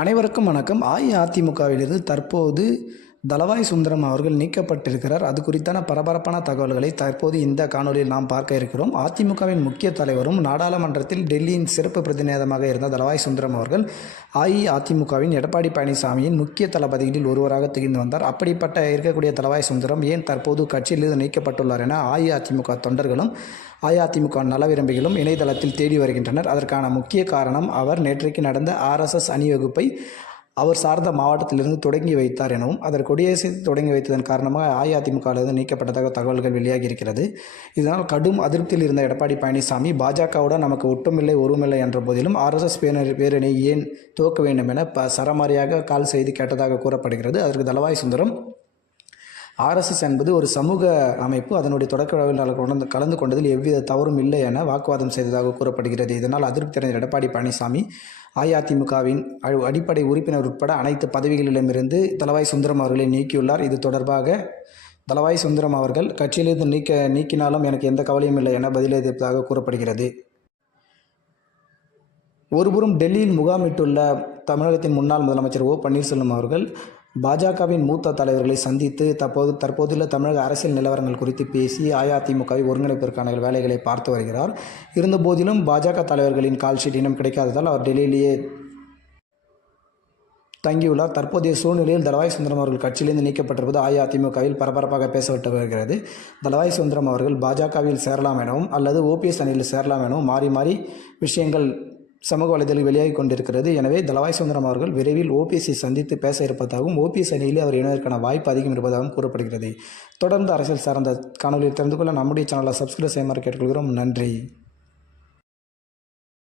அனைவருக்கும் வணக்கம். அஇஅதிமுகவிலிருந்து தற்போது தளவாய் சுந்தரம் அவர்கள் நீக்கப்பட்டிருக்கிறார். அது குறித்தான பரபரப்பான தகவல்களை தற்போது இந்த காணொலியில் நாம் பார்க்க இருக்கிறோம். அதிமுகவின் முக்கிய தலைவரும் நாடாளுமன்றத்தில் டெல்லியின் சிறப்பு பிரதிநிதியாக இருந்த தளவாய் சுந்தரம் அவர்கள் அஇஅதிமுகவின் எடப்பாடி பழனிசாமியின் முக்கிய தளபதிகளில் ஒருவராக திகழ்ந்து வந்தார். அப்படிப்பட்ட இருக்கக்கூடிய தளவாய் சுந்தரம் ஏன் தற்போது கட்சியிலிருந்து நீக்கப்பட்டுள்ளார் என அஇஅதிமுக தொண்டர்களும் அஇஅதிமுக நலவிரும்பிகளும் இணையதளத்தில் தேடி வருகின்றனர். அதற்கான முக்கிய காரணம் அவர் நேற்றைக்கு நடந்த RSS அணிவகுப்பை அவர் சார்ந்த மாவட்டத்திலிருந்து தொடங்கி வைத்தார் எனவும் அதற்கு கொடியரசு தொடங்கி வைத்ததன் காரணமாக அஇஅதிமுகவிலிருந்து நீக்கப்பட்டதாக தகவல்கள் வெளியாகி இருக்கிறது. இதனால் கடும் அதிருப்தியில் இருந்த எடப்பாடி பழனிசாமி பாஜகவுடன் நமக்கு ஒட்டுமில்லை ஒருமில்லை என்ற போதிலும் RSS பேரணி ஏன் துவக்க வேண்டும் என சரமாரியாக கால் செய்து கேட்டதாக கூறப்படுகிறது. அதற்கு தளவாய் சுந்தரம் RSS என்பது ஒரு சமூக அமைப்பு, அதனுடைய தொடக்க விழாவில் கலந்து கொண்டதில் எவ்வித தவறும் இல்லை என வாக்குவாதம் செய்ததாக கூறப்படுகிறது. இதனால் அதிருப்தி அடைந்த எடப்பாடி பழனிசாமி அஇஅதிமுகவின் அடிப்படை உறுப்பினர் உட்பட அனைத்து பதவிகளிலுமிருந்து தளவாய் சுந்தரம் அவர்களை நீக்கியுள்ளார். இது தொடர்பாக தளவாய் சுந்தரம் அவர்கள் கட்சியிலிருந்து நீக்கினாலும் எனக்கு எந்த கவலையும் இல்லை என பதிலளித்ததாக கூறப்படுகிறது. ஒருபுறம் டெல்லியில் முகாமிட்டுள்ள தமிழகத்தின் முன்னாள் முதலமைச்சர் பன்னீர்செல்வம் அவர்கள் பாஜகவின் மூத்த தலைவர்களை சந்தித்து தற்போதுள்ள தமிழக அரசியல் நிலவரங்கள் குறித்து பேசி அஇஅதிமுகவை ஒருங்கிணைப்பதற்கான வேலைகளை பார்த்து வருகிறார். இருந்தபோதிலும் பாஜக தலைவர்களின் கால்ஷீட் இன்னும் கிடைக்காததால் அவர் டெல்லியிலேயே தங்கியுள்ளார். தற்போதைய சூழ்நிலையில் தளவாய் சுந்தரம் அவர்கள் கட்சியிலிருந்து நீக்கப்பட்டிருப்பது அஇஅதிமுகவில் பரபரப்பாக பேசப்பட்டு வருகிறது. தளவாய் சுந்தரம் அவர்கள் பாஜகவில் சேரலாம் எனவும் அல்லது OPS அணியில் சேரலாம் எனவும் மாறி மாறி விஷயங்கள் சமூக வலைதளத்தில் வெளியாகி கொண்டிருக்கிறது. எனவே தளவாய் சுந்தரம் அவர்கள் விரைவில் OPSஐ சந்தித்து பேச இருப்பதாகவும் OPS அணியில் அவர் இணைவதற்கான வாய்ப்பு அதிகம் இருப்பதாகவும் கூறப்படுகிறது. தொடர்ந்து அரசியல் சார்ந்த காணொலியில் தெரிந்து கொள்ள நம்முடைய சேனலை சப்ஸ்கிரைப் செய்யுமாறு கேட்டுக்கொள்கிறோம். நன்றி.